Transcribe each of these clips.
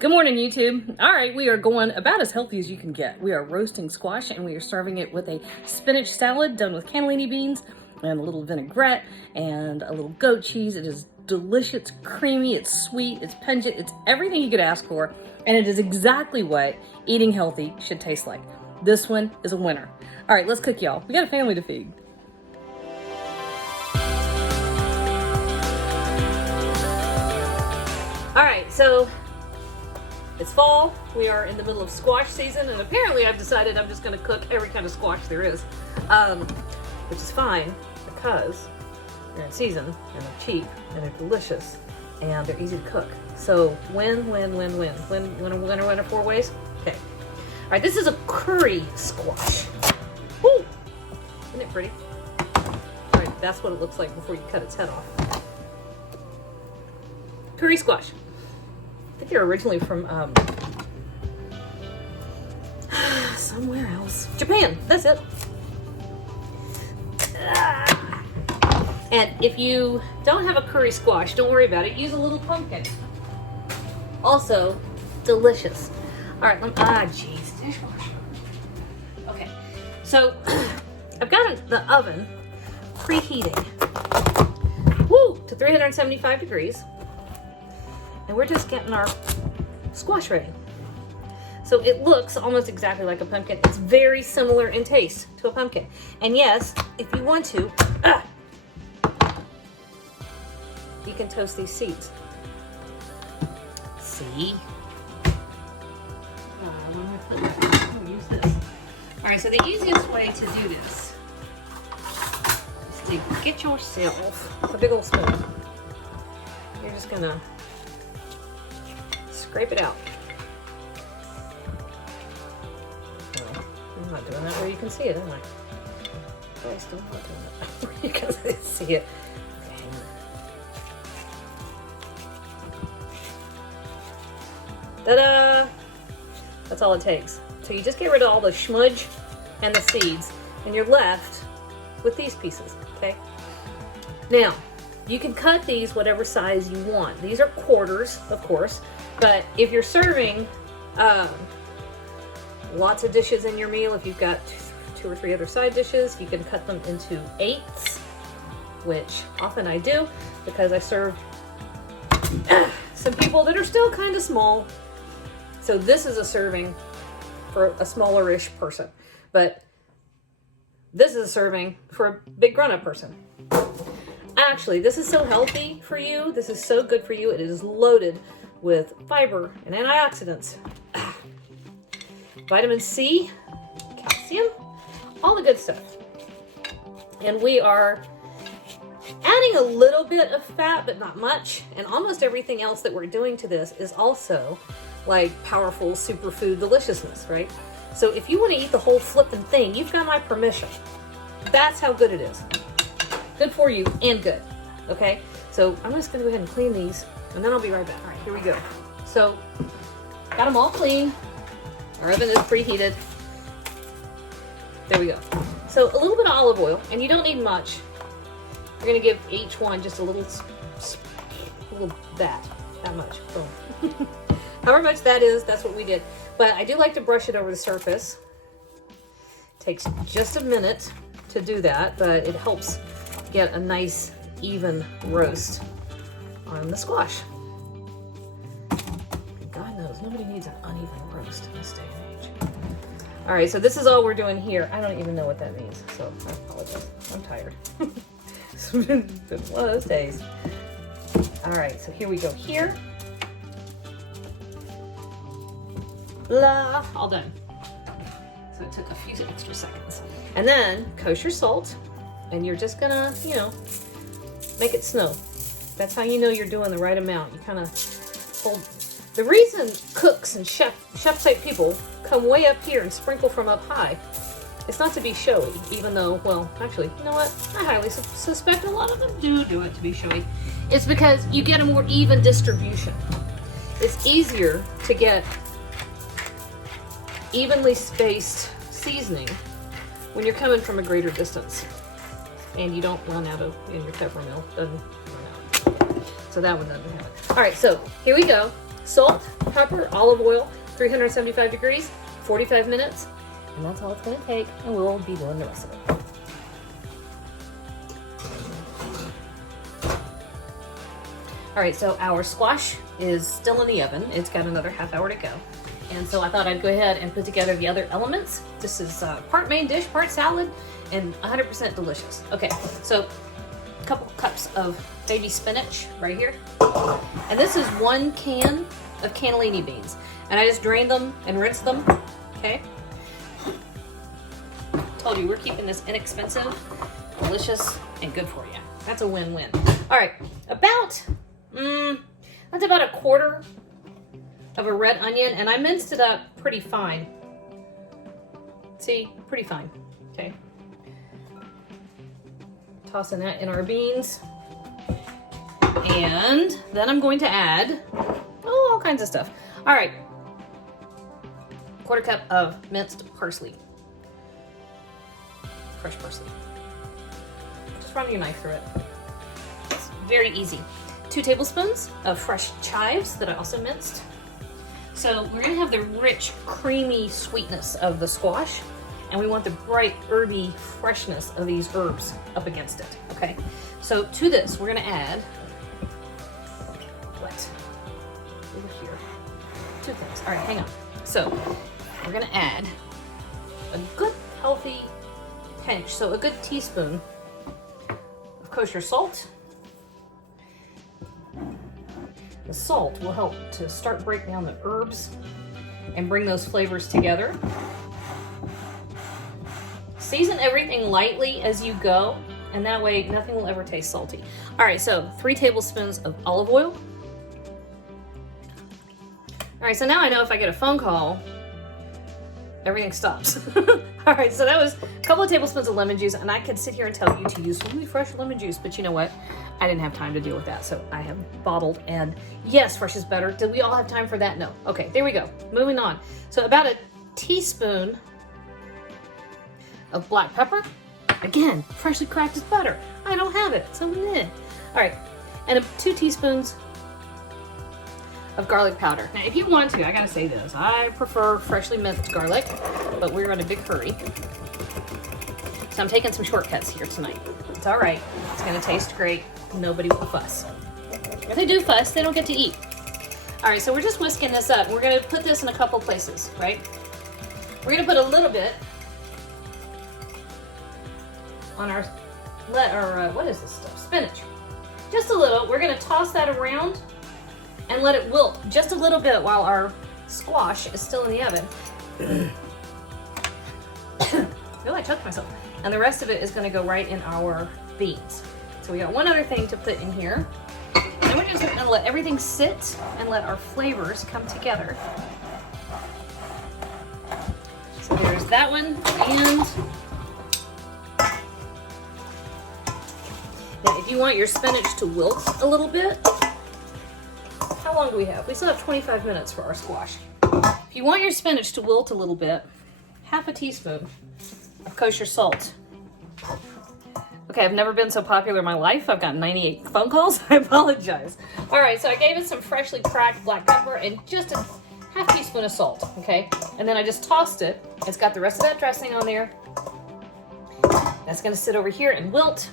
Good morning, YouTube. All right, we are going about as healthy as you can get. We are roasting squash and we are serving it with a spinach salad done with cannellini beans and a little vinaigrette and a little goat cheese. It is delicious, it's creamy, it's sweet, it's pungent, it's everything you could ask for, and it is exactly what eating healthy should taste like. This one is a winner. All right, let's cook, y'all. We got a family to feed. All right, so it's fall. We are in the middle of squash season, and apparently I've decided I'm just going to cook every kind of squash there is, which is fine because they're in season and they're cheap and they're delicious and they're easy to cook. So win. Winner 4 ways. Okay. All right, this is a Kuri squash. Woo! Isn't it pretty? All right, that's what it looks like before you cut its head off. Kuri squash. I think they're originally from somewhere else. Japan, that's it. And if you don't have a Kuri squash, don't worry about it. Use a little pumpkin. Also, delicious. All right, jeez, dishwasher. Okay, so I've got the oven preheating, to 375 degrees. And we're just getting our squash ready. So it looks almost exactly like a pumpkin. It's very similar in taste to a pumpkin. And yes, if you want to, you can toast these seeds. See? I'm gonna use this. All right, so the easiest way to do this is to get yourself a big old spoon. You're just gonna scrape it out. Oh, I'm not doing that where you can see it, am I? Oh, I'm still not doing it where you can see it. Okay, ta-da! That's all it takes. So you just get rid of all the smudge and the seeds, and you're left with these pieces, okay? Now, you can cut these whatever size you want. These are quarters, of course. But if you're serving lots of dishes in your meal, if you've got 2 or 3 other side dishes, you can cut them into 8ths, which often I do because I serve some people that are still kind of small. So this is a serving for a smaller-ish person, but this is a serving for a big grown-up person. Actually, this is so healthy for you. This is so good for you. It is loaded with fiber and antioxidants, vitamin C, calcium, all the good stuff. And we are adding a little bit of fat, but not much. And almost everything else that we're doing to this is also like powerful superfood deliciousness, right? So if you want to eat the whole flippin' thing, you've got my permission. That's how good it is. Good for you and good, okay? So I'm just gonna go ahead and clean these and then I'll be right back. All right, here we go. So, got them all clean. Our oven is preheated. There we go. So a little bit of olive oil, and you don't need much. You're gonna give each one just a little that much, boom. However much that is, that's what we did. But I do like to brush it over the surface. Takes just a minute to do that, but it helps get a nice, even roast on the squash. God knows, nobody needs an uneven roast in this day and age. All right, so this is all we're doing here. I don't even know what that means, so I apologize. I'm tired. It's been one of those days. All right, so here we go. Here. Blah, all done. So it took a few extra seconds. And then kosher salt, and you're just gonna, make it snow. That's how you know you're doing the right amount. You kind of hold. The reason cooks and chef-type people come way up here and sprinkle from up high, it's not to be showy, even though, well, actually, you know what? I highly suspect a lot of them do it to be showy. It's because you get a more even distribution. It's easier to get evenly spaced seasoning when you're coming from a greater distance. And you don't run out of, and your pepper mill doesn't run out. So that one doesn't have it. All right, so here we go. Salt, pepper, olive oil, 375 degrees, 45 minutes. And that's all it's gonna take, and we'll be doing the rest of it. All right, so our squash is still in the oven. It's got another half hour to go. And so I thought I'd go ahead and put together the other elements. This is part main dish, part salad, and 100% delicious. Okay, so a couple cups of baby spinach right here. And this is 1 can of cannellini beans. And I just drained them and rinsed them, okay? Told you, we're keeping this inexpensive, delicious, and good for you. That's a win-win. All right, that's about a quarter of a red onion, and I minced it up pretty fine. See, pretty fine, okay? Tossing that in our beans. And then I'm going to add, all kinds of stuff. All right, quarter cup of minced parsley. Fresh parsley. Just run your knife through it. It's very easy. 2 tablespoons of fresh chives that I also minced. So we're gonna have the rich, creamy sweetness of the squash, and we want the bright, herby freshness of these herbs up against it, okay? So to this, we're gonna add, over here, 2 things. All right, hang on. So we're gonna add a good, healthy pinch, so a good teaspoon of kosher salt. The salt will help to start breaking down the herbs and bring those flavors together. Season everything lightly as you go, and that way nothing will ever taste salty. All right, so 3 tablespoons of olive oil. All right, so now I know if I get a phone call, everything stops. All right, so that was a couple of tablespoons of lemon juice, and I could sit here and tell you to use really fresh lemon juice, but you know what? I didn't have time to deal with that, so I have bottled, and yes, fresh is better. Did we all have time for that? No. Okay, there we go. Moving on. So about a teaspoon of black pepper. Again, freshly cracked is better. I don't have it, so meh. All right, and 2 teaspoons of garlic powder. Now, if you want to, I gotta say this, I prefer freshly minced garlic, but we're in a big hurry. So I'm taking some shortcuts here tonight. It's all right, it's gonna taste great, nobody will fuss. If they do fuss, they don't get to eat. All right, so we're just whisking this up. We're gonna put this in a couple places, right? We're gonna put a little bit on our, what is this stuff? Spinach. Just a little. We're gonna toss that around and let it wilt just a little bit while our squash is still in the oven. Oh, I choked myself. And the rest of it is gonna go right in our beans. So we got one other thing to put in here. And we're just gonna let everything sit and let our flavors come together. So there's that one, and now if you want your spinach to wilt a little bit, how long do we have? We still have 25 minutes for our squash. If you want your spinach to wilt a little bit, half a teaspoon of kosher salt. Okay, I've never been so popular in my life. I've got 98 phone calls. I apologize. All right, so I gave it some freshly cracked black pepper and just a half teaspoon of salt, okay? And then I just tossed it. It's got the rest of that dressing on there. That's gonna sit over here and wilt.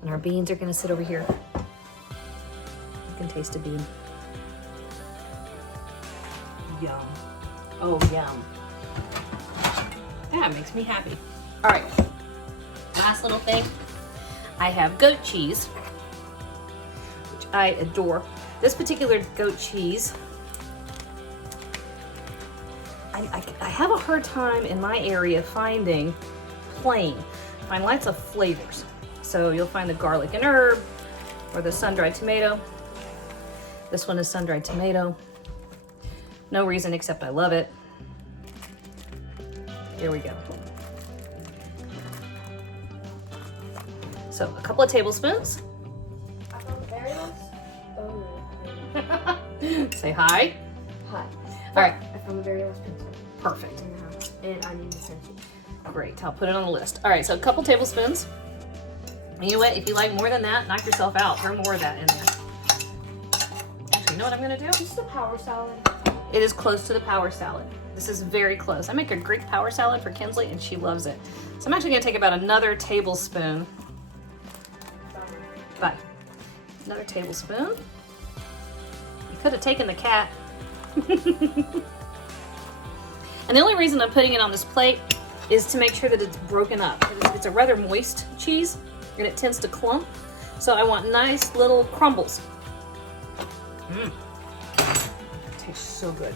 And our beans are gonna sit over here. You can taste a bean. Yum. Oh, yum. That makes me happy. All right, last little thing. I have goat cheese, which I adore. This particular goat cheese, I have a hard time in my area finding plain. I find lots of flavors. So you'll find the garlic and herb or the sun-dried tomato. This one is sun-dried tomato. No reason except I love it. Here we go. So a couple of tablespoons. Say hi. Hi. All right. I found the very last pencil. Perfect. In the house. And I need a pencil. Great. I'll put it on the list. All right. So a couple tablespoons. And you know what? If you like more than that, knock yourself out. Throw more of that in there. Actually, know what I'm gonna do? This is the power salad. It is close to the power salad. This is very close. I make a Greek power salad for Kinsley and she loves it. So I'm actually gonna take about another tablespoon. Bye. Another tablespoon. You could have taken the cat. And the only reason I'm putting it on this plate is to make sure that it's broken up. It's a rather moist cheese and it tends to clump. So I want nice little crumbles. Tastes so good.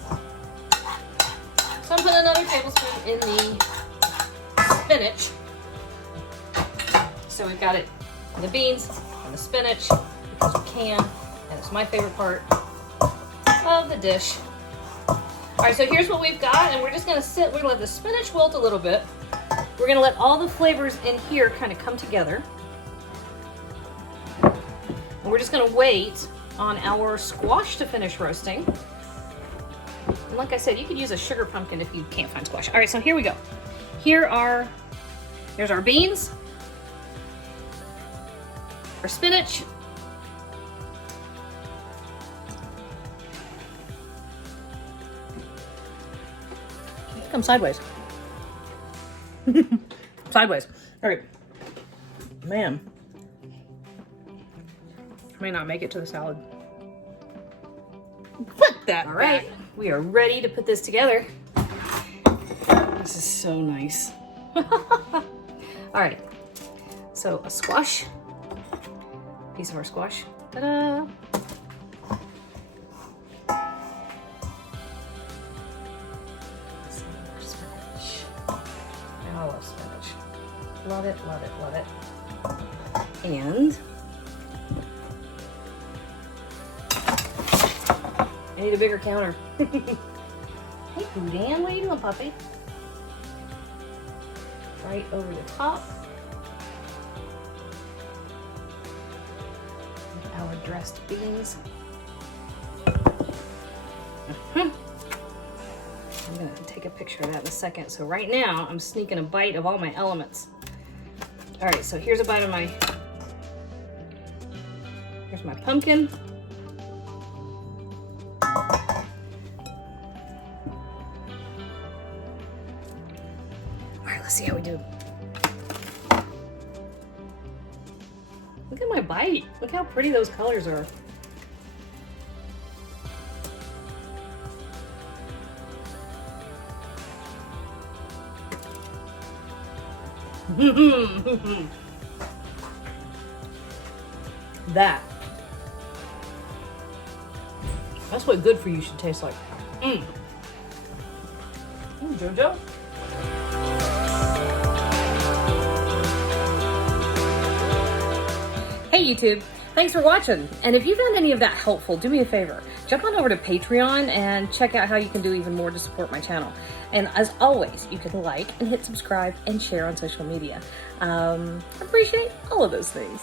So I'm putting another tablespoon in the spinach. So we've got it in the beans and the spinach because we can, and it's my favorite part of the dish. All right, so here's what we've got, and we're just gonna we're gonna let the spinach wilt a little bit. We're gonna let all the flavors in here kind of come together. And we're just gonna wait on our squash to finish roasting. And like I said, you could use a sugar pumpkin if you can't find squash. All right, so here we go. There's our beans, our spinach, come sideways. Sideways. All right. Man. I may not make it to the salad. Put that. All right. We are ready to put this together. This is so nice. All right. So a squash. Piece of our squash. Ta-da. I love spinach. Love it, love it, love it. And I need a bigger counter. Hey, Boudin, what are you doing, puppy? Right over the top. Our dressed beans. I'm gonna take a picture of that in a second. So right now, I'm sneaking a bite of all my elements. All right, so here's a bite of here's my pumpkin. All right, let's see how we do. Look at my bite. Look how pretty those colors are. That's what good for you should taste like. Jojo. Hey YouTube, thanks for watching. And if you found any of that helpful, do me a favor. Jump on over to Patreon and check out how you can do even more to support my channel. And as always, you can like and hit subscribe and share on social media. I appreciate all of those things.